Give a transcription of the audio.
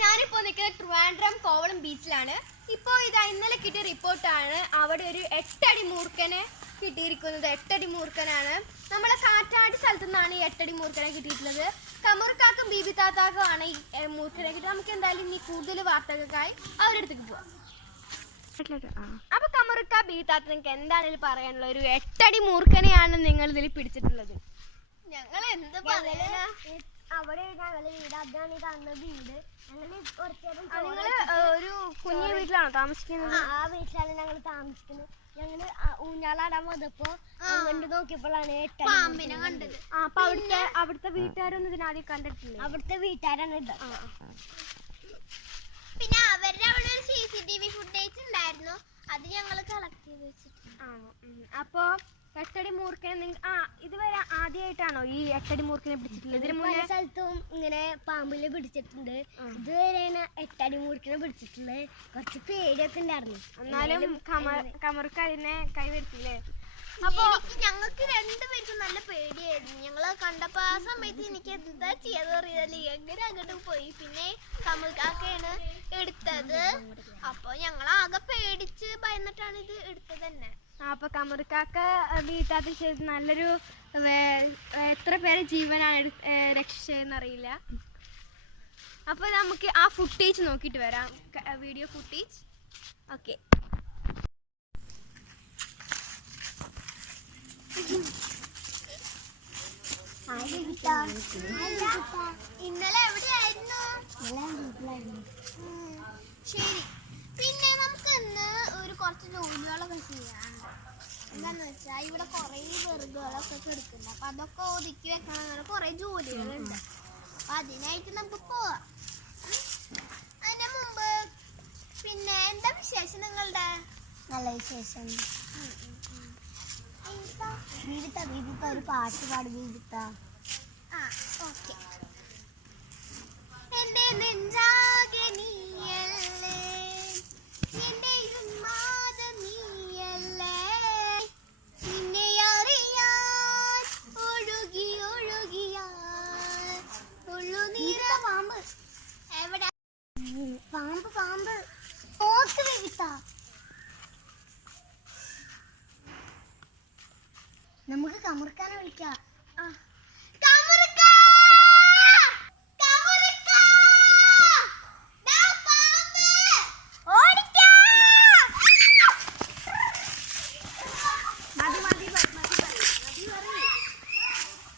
ഞാനിപ്പോ നിൽക്കുന്നത് ട്രിവാൻഡ്രം കോവളം ബീച്ചിലാണ്. ഇപ്പോൾ ഇതാ ഇന്നലെ കിട്ടിയ റിപ്പോർട്ടാണ്, അവിടെ ഒരു 8 അടി മൂർഖനെ കിട്ടിയിരിക്കുന്നത്. 8 അടി മൂർഖനാണ്. നമ്മളെ കാറ്റാടി സ്ഥലത്തു നിന്നാണ് ഈ 8 അടി മൂർഖനെ കിട്ടിയിട്ടുള്ളത്. കമറുക്കാക്കും ബീബി താത്താക്കും ആണ് ഈ മൂർഖനെ കിട്ടിയത്. നമുക്ക് എന്തായാലും ഇനി കൂടുതൽ വാർത്തകൾക്കായി അവരുടെ അടുത്തേക്ക് പോവാം. അപ്പൊ കമറുക്ക ബീബി താത്ത, നിങ്ങൾക്ക് എന്താണ് പറയാനുള്ളത്? ഒരു 8 അടി മൂർഖനെയാണ് നിങ്ങൾ ഇതിൽ പിടിച്ചിട്ടുള്ളത്. ഞങ്ങൾ എന്ത് പറയാനാ, അവിടെ ഞങ്ങള് വീട്, അതാണ് കാണുന്ന വീട്. നിങ്ങള് ഒരു കുഞ്ഞു വീട്ടിലാണോ താമസിക്കുന്നത്? ആ വീട്ടിലാണ് ഞങ്ങൾ താമസിക്കുന്നത്. ഞങ്ങള് ഊഞ്ഞാലാടാൻ വന്നപ്പോ കണ്ടു നോക്കിയപ്പോഴാണ് പാമ്പിനെ കണ്ടത്. അപ്പൊ അവിടുത്തെ വീട്ടുകാരൊന്നും ഇതിനാദ്യം കണ്ടിട്ടില്ല. അവിടുത്തെ വീട്ടുകാരാണ് ഇത്. പിന്നെ അവരുടെ അവിടെ ഒരു CCTV ഫുട്ടേജ് ഉണ്ടായിരുന്നു, അത് ഞങ്ങള് കളക്ട് ചെയ്ത് വെച്ചിട്ടുണ്ട്. അപ്പൊ 8 അടി മൂർഖനെ ഇതുവരെ ആദ്യമായിട്ടാണോ ഈ 8 അടി മൂർഖനെ പിടിച്ചിട്ടുള്ളത്? ഇതിന് പല സ്ഥലത്തും ഇങ്ങനെ പാമ്പിനെ പിടിച്ചിട്ടുണ്ട്. ഇതുവരെയാണ് 8 അടി മൂർഖനെ പിടിച്ചിട്ടുള്ളത്. കുറച്ച് പേടിയൊക്കെ ഉണ്ടായിരുന്നു, എന്നാലും കമറുക്ക അതിനെ കൈവരുത്തില്ലേ? അപ്പൊ ഞങ്ങൾക്ക് രണ്ടുപേർക്കും നല്ല പേടിയായിരുന്നു. ഞങ്ങള് കണ്ടപ്പോ ആ സമയത്ത് എനിക്ക് എന്താ ചെയ്യാന്ന് അറിയാല്, എങ്ങനെ അങ്ങോട്ട് പോയി. പിന്നെ കമൽക്കാക്കയാണ് എടുത്തത്. അപ്പൊ ഞങ്ങൾ ആകെ പേടിച്ച് ഭയന്നിട്ടാണ് ഇത് എടുത്തത് തന്നെ. അപ്പൊ കമറുക്കാക്ക വീട്ടാത്ത ചെയ്ത് നല്ലൊരു എത്ര പേരെ ജീവനാണ് രക്ഷിച്ചതെന്നറിയില്ല. അപ്പൊ നമുക്ക് ആ ഫുട്ടേജ് നോക്കിയിട്ട് വരാം, വീഡിയോ ഫുട്ടേജ്. ഓക്കെ, ഇന്നലെ എവിടെയായിരുന്നു? ശരി, പിന്നെ നമുക്ക് ഇന്ന് ഒരു കുറച്ച് ജോലികളൊക്കെ ചെയ്യാനുണ്ട്. എന്താന്ന് വെച്ചാൽ ഇവിടെ കുറെ വെറുകളൊക്കെ എടുക്കുന്നുണ്ട്. അപ്പൊ അതൊക്കെ ഒതുക്കി വെക്കണം, അങ്ങനെ കുറെ ജോലികളുണ്ട്. അപ്പൊ അതിനായിട്ട് നമുക്ക് പോവാം. അതിന്റെ മുമ്പ് പിന്നെ എന്താ വിശേഷം നിങ്ങളുടെ? നല്ല വിശേഷം. വീതിത്ത ഒരു പാട്ട് പാടും. വീതിത്ത ഓക്കെ. എന്റെ നെഞ്ചാകെ നീയല്ലേ, എന്റെ ഉന്മാദ നീയല്ലേ, നിന്നെ അറിയാൻ ഒഴുകി ഒഴുകിയാൽ ഉള്ളു നീര. പാമ്പ് എവിടെ? പാമ്പ് പാമ്പ് ഓക്ക് വീതിത്ത. നമുക്ക് കമർക്കാനെ വിളിക്കാം.